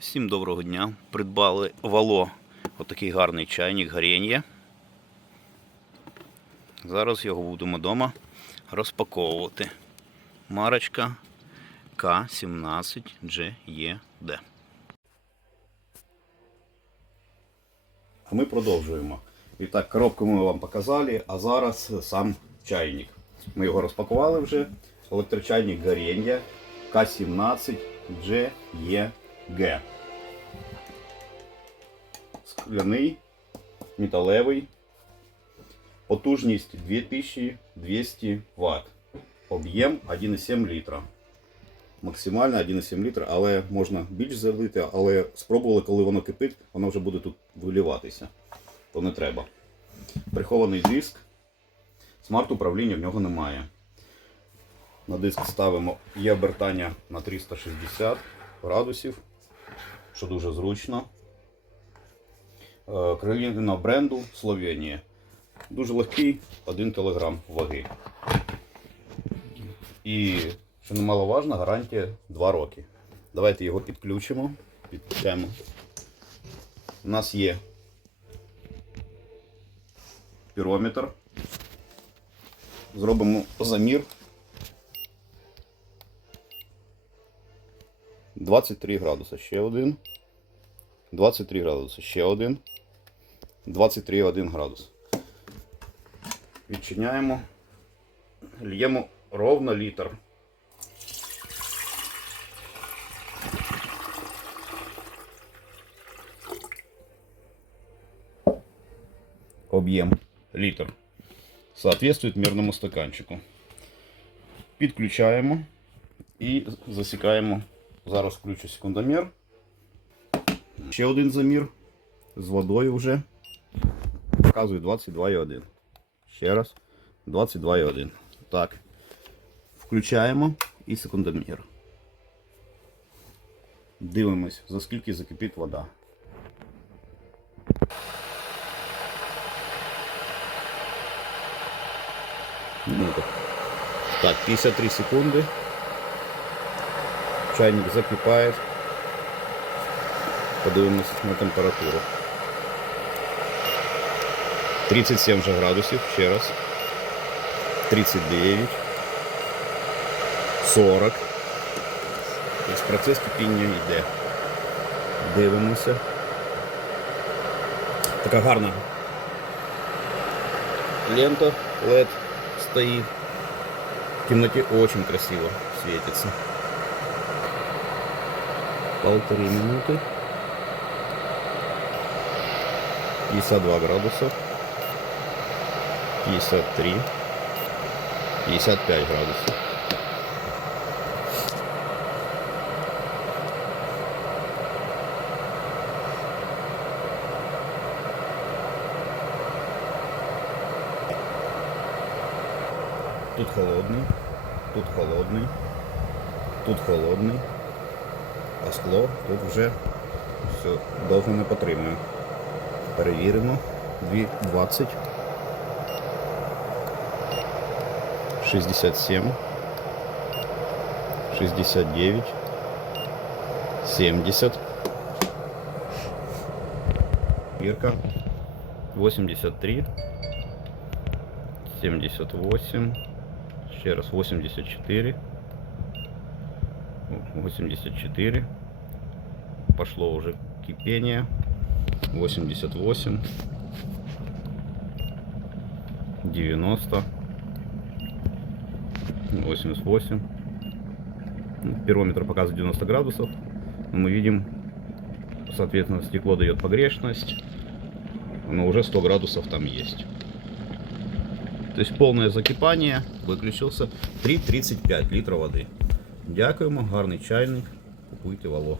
Всім доброго дня. Придбали вало. Отакий гарний чайник горіння. Зараз його будемо вдома розпаковувати. Марочка К17GED. А ми продовжуємо. І так, коробку ми вам показали, а зараз сам чайник. Ми його розпакували вже. Електрочайник горіння К17GEG. Скляний, металевий. Потужність 2200 Вт. Об'єм 1,7 літра. Максимально 1,7 літра, але можна більш залити, але спробували, коли воно кипить, воно вже буде тут виліватися. То не треба. Прихований диск. Смарт управління в нього немає. На диск ставимо є обертання на 360 градусів, що дуже зручно. Е, Країна бренду Словенія. Дуже легкий, 1 кг ваги. І, що немаловажно, гарантія 2 роки. Давайте його підключимо. Підключаємо. У нас є пірометр. Зробимо замір. 23 градуса. Ще один. 23 градуси. Ще один. 23,1 градус. Відчиняємо. Л'ємо ровно літр. Об'єм літр. Соответствует мірному стаканчику. Підключаємо і засікаємо. Зараз включу секундомер. Ще один замір з водою вже. Показує 22,1. Ще раз. 22,1. Так. Включаємо і секундомір. Дивимось, за скільки закипить вода. Ну-ка. Так, 53 секунды. Чайник закипает. Подивимось на температуру. 37 же градусів, ще раз. 39. 40. Тобто процес кипіння йде. Дивимося. Така гарна лента LED стоит. В темноте очень красиво светится. Полторы минуты. 52 градуса. 53. 55 градусов. Тут холодний, тут холодний, тут холодний, а скло тут вже все довго не потримує. Перевіримо. 2,20. 67. 69. 70. Ирка. 83. 78. Ще раз 84. 84. Пошло уже кипение. 88. 90. 88. Ну, Пирометр показывает 90 градусов. Мы видим, соответственно, стекло дает погрешность. Но уже 100 градусов там есть. То есть повне закипання, виключився 3,35 літра води. Дякуємо, гарний чайник. Купуйте вало.